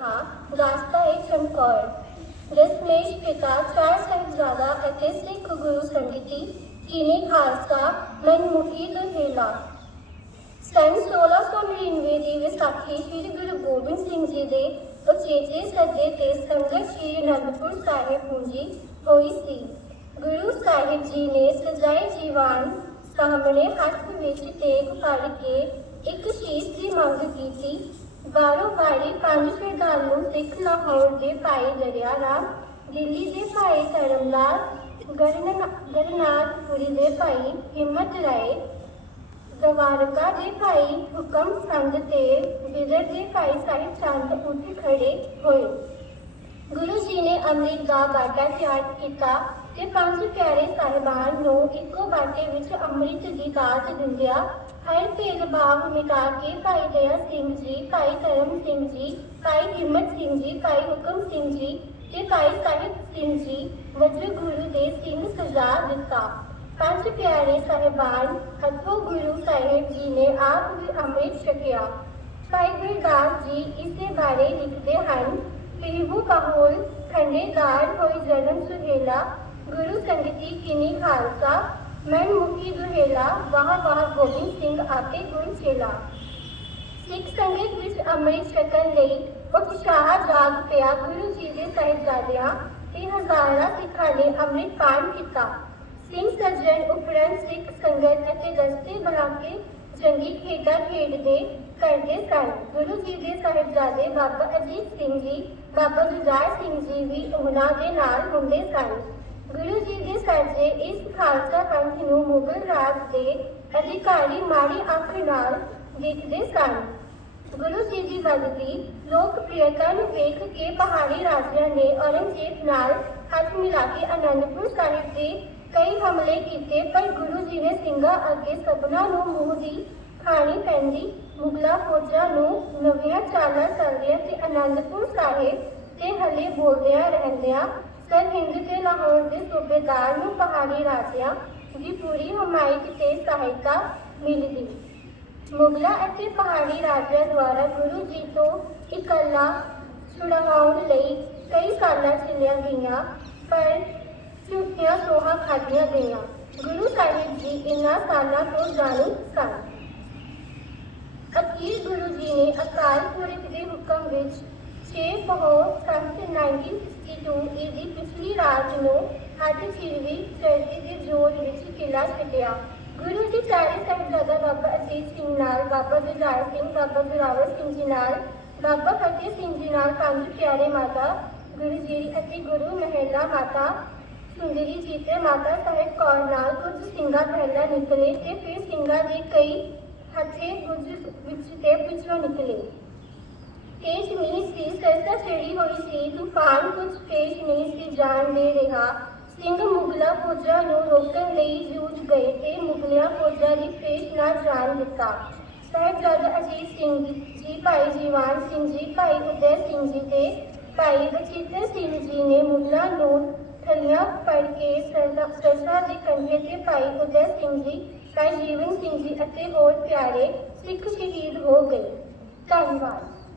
ਹਾਂ ਰਾਸਤਾ ਹੈ ਚਮਕੌਰ ਦਸਮੇਸ਼ ਪਿਤਾ ਚਾਰ ਸਾਹਿਬਜ਼ਾਦਾ ਅਤੇ ਸਿੱਖ ਗੁਰੂ ਸੰਗਤੀ ਕੀਨੀ ਖਾਲਸਾ ਮਨਮੁਖੀ ਲਹੇਲਾ ਸੰਨ 1699 ਦੀ ਵਿਸਾਖੀ ਸ੍ਰੀ ਗੁਰੂ ਗੋਬਿੰਦ ਸਿੰਘ ਜੀ ਦੇ ਉਚੇਚੇ ਸੱਦੇ ਤੇ ਸੰਗਤ ਸ੍ਰੀ ਅਨੰਦਪੁਰ ਸਾਹਿਬ ਪੂੰਜੀ ਹੋਈ ਸੀ ਗੁਰੂ ਸਾਹਿਬ ਜੀ ਨੇ ਸਜਾਏ ਜੀਵਨ ਸਾਹਮਣੇ ਹੱਥ ਵਿੱਚ ਤੇਗ ਫੜ ਕੇ ਇੱਕ ਸ਼ੀਸ਼ ਦੀ ਮੰਗ ਕੀਤੀ ਬਾਰੋ ਬਾਰੀ ਪੰਜ ਸ਼ਰਧਾਲੂ ਸਿੱਖ ਲਾਹੌਰ ਦੇ ਭਾਈ ਦਰਿਆ ਰਾਮ, ਦਿੱਲੀ ਦੇ ਭਾਈ ਧਰਮਲਾਲ, ਗਰਨਾ- ਗਰਨਾਥਪੁਰੀ ਦੇ ਭਾਈ ਹਿੰਮਤ ਰਾਏ ਗਵਾਰਕਾ ਦੇ ਭਾਈ ਹੁਕਮ ਸੰਗ ਤੇ ਬਿਦਰ ਦੇ ਭਾਈ ਸਾਹਿਬ ਚੰਦ ਉੱਠ ਖੜੇ ਹੋਏ। ਗੁਰੂ ਜੀ ਨੇ ਅੰਮ੍ਰਿਤ ਦਾ ਬਾਟਾ ਤਿਆਰ ਕੀਤਾ ਤੇ ਪੰਜ ਪਿਆਰੇ ਸਾਹਿਬਾਨ ਨੂੰ ਇੱਕੋ ਬਾਟੇ ਵਿੱਚ ਅੰਮ੍ਰਿਤ ਦੀ ਦਾਤ ਦਿੰਦਿਆਂ। ਹਰ ਭੇਦਭਾਵ ਮਿਟਾ ਕੇ ਭਾਈ ਦਇਆ ਸਿੰਘ ਜੀ, ਭਾਈ ਧਰਮ ਸਿੰਘ ਜੀ, ਭਾਈ ਹਿੰਮਤ ਸਿੰਘ ਜੀ, ਭਾਈ ਹੁਕਮ ਸਿੰਘ ਜੀ ਤੇ ਭਾਈ ਸਾਹਿਬ ਸਿੰਘ ਜੀ ਵਜੋਂ ਗੁਰੂ ਦੇ ਸਿੰਘ ਸਜਾ ਦਿੱਤਾ। ਪੰਜ ਪਿਆਰੇ ਸਾਹਿਬਾਨ, ਹੱਥੋਂ ਗੁਰੂ ਸਾਹਿਬ ਜੀ ਨੇ ਆਪ ਵੀ ਅੰਮ੍ਰਿਤ ਛਕਿਆ। ਭਾਈ ਗੁਰਦਾਸ ਜੀ ਇਸ ਦੇ ਬਾਰੇ ਲਿਖਦੇ ਹਨ ਪੀਹੂ ਕਹੋਲ ਖੰਡੇਦਾਰ ਹੋਈ ਜਨਮ ਸੁਹੇਲਾ ਗੁਰੂ ਸੰਗਤੀ ਕਿਨੀ ਖਾਲਸਾ ਮਨ ਮੁਖੀ ਦੁਹੇਲਾ ਵਾਹ ਵਾਹ ਗੋਬਿੰਦ ਸਿੰਘ ਆਪੇ ਗੁਣ ਚੇਲਾ ਸਿੱਖ ਸੰਗਤ ਵਿੱਚ ਅੰਮ੍ਰਿਤ ਛਕਣ ਲਈ ਉਤਸ਼ਾਹ ਜਾਗ ਪਿਆ ਗੁਰੂ ਜੀ ਦੇ ਸਾਹਿਬਜ਼ਾਦਿਆਂ ਤੇ ਹਜ਼ਾਰਾਂ ਸਿੱਖਾਂ ਨੇ ਅੰਮ੍ਰਿਤ ਪਾਨ ਕੀਤਾ ਸਿੰਘ ਸੱਜਣ ਉਪਰੰਤ ਸਿੱਖ ਸੰਗਤ ਅਤੇ ਦਸਤੇ ਬਣਾ ਕੇ ਜੰਗੀ ਖੇਡਾਂ ਖੇਡਦੇ ਕਰਦੇ ਸਨ ਗੁਰੂ ਜੀ ਦੇ ਸਾਹਿਬਜ਼ਾਦੇ ਬਾਬਾ ਅਜੀਤ ਸਿੰਘ ਜੀ, ਬਾਬਾ ਜੁਝਾਰ ਸਿੰਘ ਜੀ ਵੀ ਉਹਨਾਂ ਦੇ ਨਾਲ ਹੁੰਦੇ ਸਨ। ਗੁਰੂ ਜੀ ਦੇ ਸਰਜੇ ਇਸ ਖਾਲਸਾ ਪੰਥ ਨੂੰ ਮੁਗਲ ਰਾਜ ਦੇ ਅਧਿਕਾਰੀ ਮਾੜੀ ਅੱਖ ਨਾਲ ਦੇਖਦੇ ਸਨ। ਗੁਰੂ ਜੀ ਦੀ ਵੱਧਦੀ ਲੋਕਪ੍ਰਿਯਤਾ ਨੂੰ ਵੇਖ ਕੇ ਪਹਾੜੀ ਰਾਜਿਆਂ ਨੇ ਔਰੰਗਜ਼ੇਬ ਨਾਲ ਹੱਥ ਮਿਲਾ ਕੇ ਅਨੰਦਪੁਰ ਸਾਹਿਬ ਦੇ ਕਈ ਹਮਲੇ ਕੀਤੇ, ਪਰ ਗੁਰੂ ਜੀ ਨੇ ਸਿੰਘਾਂ ਅੱਗੇ ਸਭਨਾਂ ਨੂੰ ਮੂੰਹ ਦੀ ਖਾਣੀ ਪੈਂਦੀ ਮੁਗਲਾ ਫੌਜਾਂ ਨੂੰ ਨਵੀਆਂ ਚਾਲਾਂ ਚੱਲਦੀਆਂ ਤੇ ਅਨੰਦਪੁਰ ਸਾਹਿਬ ਤੇ ਹਲੇ ਬੋਲਦਿਆਂ ਰਹਿੰਦਿਆਂ ਸਰਹਿੰਦ ਤੇ ਲਾਹੌਰ ਦੇ ਸੂਬੇਦਾਰ ਨੂੰ ਪਹਾੜੀ ਰਾਜਿਆਂ ਦੀ ਪੂਰੀ ਹਮਾਇਤ ਤੇ ਸਹਾਇਤਾ ਮਿਲਦੀ। ਮੁਗਲਾਂ ਅਤੇ ਪਹਾੜੀ ਰਾਜਿਆਂ ਦੁਆਰਾ ਗੁਰੂ ਜੀ ਤੋਂ ਇਕੱਲਾ ਛੁਡਵਾਉਣ ਲਈ ਕਈ ਸਾਲਾਂ ਚੱਲੀਆਂ ਗਈਆਂ, ਪਰ ਝੂਠੀਆਂ ਸੋਹਾਂ ਖਾਧੀਆਂ ਗਈਆਂ। ਗੁਰੂ ਸਾਹਿਬ ਜੀ ਇਨ੍ਹਾਂ ਸਾਲਾਂ ਤੋਂ ਜਾਣੂ ਸਨ। ਨੇ ਅਕਾਲ ਪੁਰਖ ਦੇ ਹੁਕਮ ਵਿੱਚ 6 ਪਹੋ ਸੰਤ 1962 ਈਦੀ ਪਿਛਲੀ ਰਾਤ ਨੂੰ ਹੱਥ ਚਿਰਵੀ ਚੜ੍ਹਦੀ ਦੇ ਜੋੜ ਵਿੱਚ ਕਿਲਾ ਛੱਡਿਆ ਗੁਰੂ ਜੀ ਚਾਰੇ ਸਾਹਿਬਜ਼ਾਦਾ ਬਾਬਾ ਅਜੀਤ ਸਿੰਘ ਨਾਲ, ਬਾਬਾ ਜੁਝਾਰ ਸਿੰਘ, ਬਾਬਾ ਜ਼ੋਰਾਵਰ ਸਿੰਘ ਜੀ ਨਾਲ, ਬਾਬਾ ਫਤਿਹ ਸਿੰਘ ਜੀ ਨਾਲ ਪੰਜ ਪਿਆਰੇ ਮਾਤਾ ਗੁਰੂ ਜੀ ਅਤੇ ਗੁਰੂ ਮਹਿਲਾ ਮਾਤਾ ਸੁੰਦਰੀ ਜੀ ਤੇ ਮਾਤਾ ਸਾਹਿਬ ਕੌਰ ਨਾਲ ਕੁਝ ਸਿੰਘਾਂ ਪਹਿਲਾਂ ਨਿਕਲੇ ਤੇ ਫਿਰ ਸਿੰਘਾਂ ਦੇ ਕਈ ਹੱਥੇ ਕੁਝ ਵਿੱਚ ਤੇ ਪਿਛੋਂ ਨਿਕਲੇ ਤੇਜ ਮੀਂਹ ਸੀ ਸਰਸਾ ਚੜੀ ਹੋਈ ਸੀ ਤੂਫਾਨ ਕੁਝ ਪੇਸ਼ ਨਹੀਂ ਸੀ ਜਾਣ ਦੇ ਰਿਹਾ ਸਿੰਘ ਮੁਗਲਾ ਫੌਜਾਂ ਨੂੰ ਰੋਕਣ ਲਈ ਜੂਝ ਗਏ ਤੇ ਮੁਗਲਿਆਂ ਫੌਜਾਂ ਦੀ ਪੇਸ਼ ਨਾ ਜਾਣ ਦਿੱਤਾ ਸਾਹਿਬਜ਼ਾਦਾ ਅਜੀਤ ਸਿੰਘ ਜੀ ਭਾਈ ਜੀਵਾਨ ਸਿੰਘ ਜੀ ਭਾਈ ਉਦੈ ਸਿੰਘ ਜੀ ਤੇ ਭਾਈ ਬਚਿੱਤਰ ਸਿੰਘ ਜੀ ਨੇ ਮੁਗਲਾਂ ਨੂੰ ਥਲੀਆਂ ਫੜ ਕੇ ਸਰਸਾ ਸਰਸਾ ਦੇ ਕੰਢੇ ਤੇ ਭਾਈ ਉਦੈ ਸਿੰਘ ਜੀ ਭਾਈ ਜੀਵਨ ਸਿੰਘ ਜੀ ਅਤੇ ਹੋਰ ਪਿਆਰੇ ਸਿੱਖ ਸ਼ਹੀਦ ਹੋ ਗਏ ਧੰਨਵਾਦ।